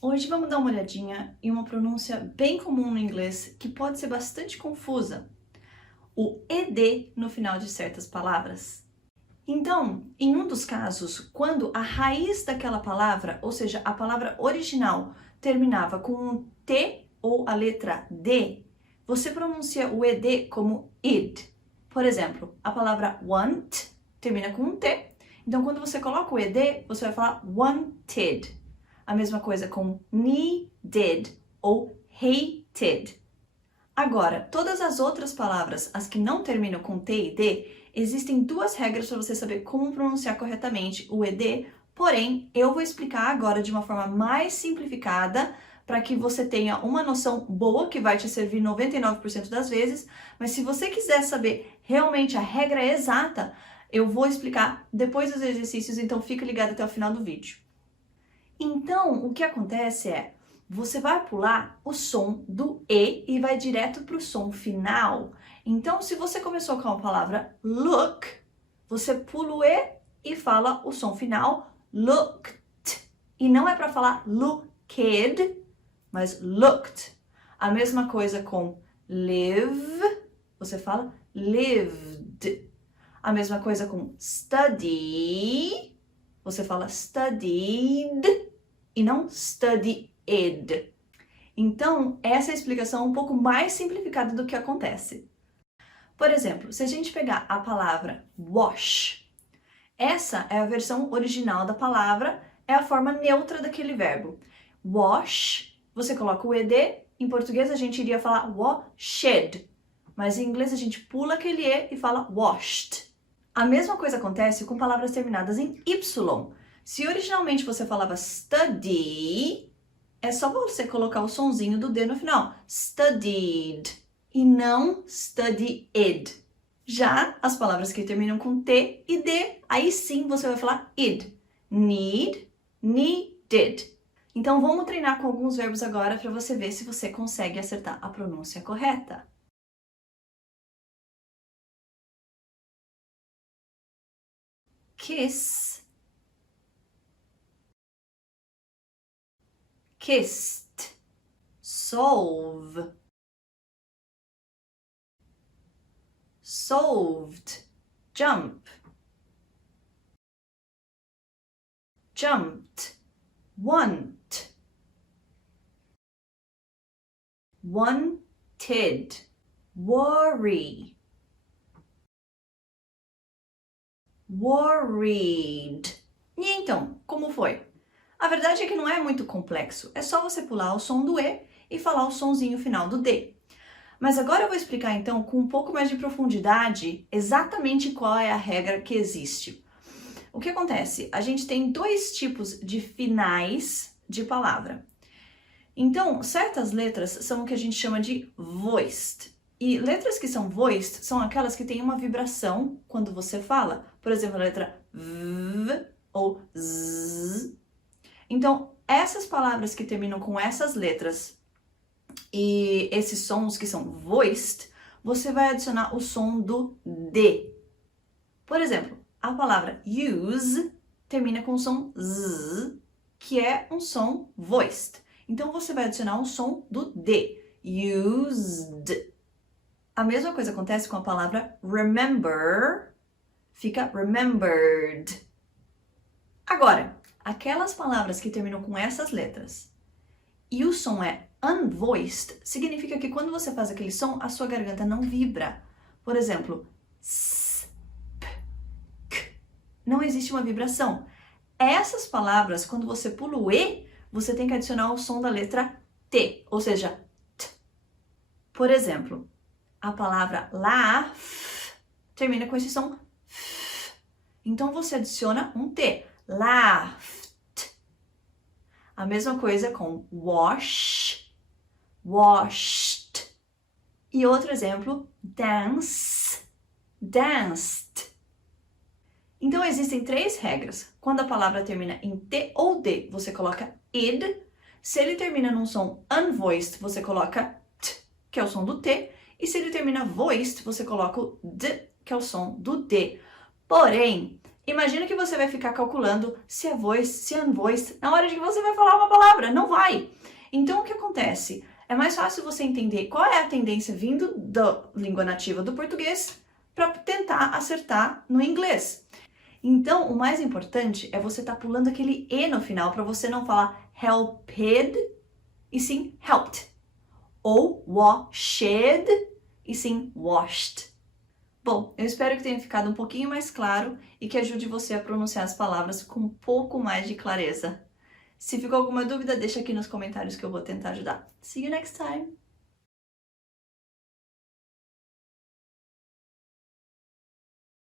Hoje vamos dar uma olhadinha em uma pronúncia bem comum no inglês que pode ser bastante confusa. O ED no final de certas palavras. Então, em um dos casos, quando a raiz daquela palavra, ou seja, a palavra original, terminava com um T ou a letra D, você pronuncia o ED como id. Por exemplo, a palavra want termina com um T, então quando você coloca o ED, você vai falar wanted. A mesma coisa com needed ou hated. Agora, todas as outras palavras, as que não terminam com T e D, existem duas regras para você saber como pronunciar corretamente o ED, porém, eu vou explicar agora de uma forma mais simplificada para que você tenha uma noção boa que vai te servir 99% das vezes, mas se você quiser saber realmente a regra exata, eu vou explicar depois dos exercícios, então fica ligado até o final do vídeo. Então, o que acontece é, você vai pular o som do E e vai direto para o som final. Então, se você começou com a palavra look, você pula o E e fala o som final, looked. E não é para falar looked, mas looked. A mesma coisa com live, você fala lived. A mesma coisa com study, você fala studied e não studied. Então, essa é a explicação um pouco mais simplificada do que acontece. Por exemplo, se a gente pegar a palavra wash, essa é a versão original da palavra, é a forma neutra daquele verbo. Wash, você coloca o ED, em português a gente iria falar washed, mas em inglês a gente pula aquele E e fala washed. A mesma coisa acontece com palavras terminadas em Y. Se originalmente você falava study, é só você colocar o sonzinho do D no final, studied, e não studied. Já as palavras que terminam com T e D, aí sim você vai falar id, need, needed. Então vamos treinar com alguns verbos agora para você ver se você consegue acertar a pronúncia correta. Kiss, kissed, solve, solved, jump, jumped, want, wanted, worry, worried. E então, como foi? A verdade é que não é muito complexo, é só você pular o som do E e falar o sonzinho final do D. Mas agora eu vou explicar então com um pouco mais de profundidade exatamente qual é a regra que existe. O que acontece? A gente tem dois tipos de finais de palavra. Então, certas letras são o que a gente chama de voiced. E letras que são voiced são aquelas que têm uma vibração quando você fala. Por exemplo, a letra V ou Z. Então, essas palavras que terminam com essas letras e esses sons que são voiced, você vai adicionar o som do D. Por exemplo, a palavra use termina com o som Z, que é um som voiced. Então, você vai adicionar o som do D. Used. A mesma coisa acontece com a palavra remember, fica remembered. Agora, aquelas palavras que terminam com essas letras e o som é unvoiced, significa que quando você faz aquele som, a sua garganta não vibra. Por exemplo, s, p, k. Não existe uma vibração. Essas palavras, quando você pula o E, você tem que adicionar o som da letra T, ou seja, T. Por exemplo, a palavra laugh termina com esse som F. Então você adiciona um T, laughed. A mesma coisa com wash, washed. E outro exemplo, dance, danced. Então existem três regras. Quando a palavra termina em T ou D, você coloca id. Se ele termina num som unvoiced, você coloca T, que é o som do T. E se ele termina voiced, você coloca o D, que é o som do D. Porém, Imagina que você vai ficar calculando se é voice, se é unvoiced, na hora de que você vai falar uma palavra. Não vai! Então, o que acontece? É mais fácil você entender qual é a tendência vindo da língua nativa do português para tentar acertar no inglês. Então, o mais importante é você estar pulando aquele E no final para você não falar helped e sim helped. Ou washed e sim washed. Bom, eu espero que tenha ficado um pouquinho mais claro e que ajude você a pronunciar as palavras com um pouco mais de clareza. Se ficou alguma dúvida, deixa aqui nos comentários que eu vou tentar ajudar. See you next time!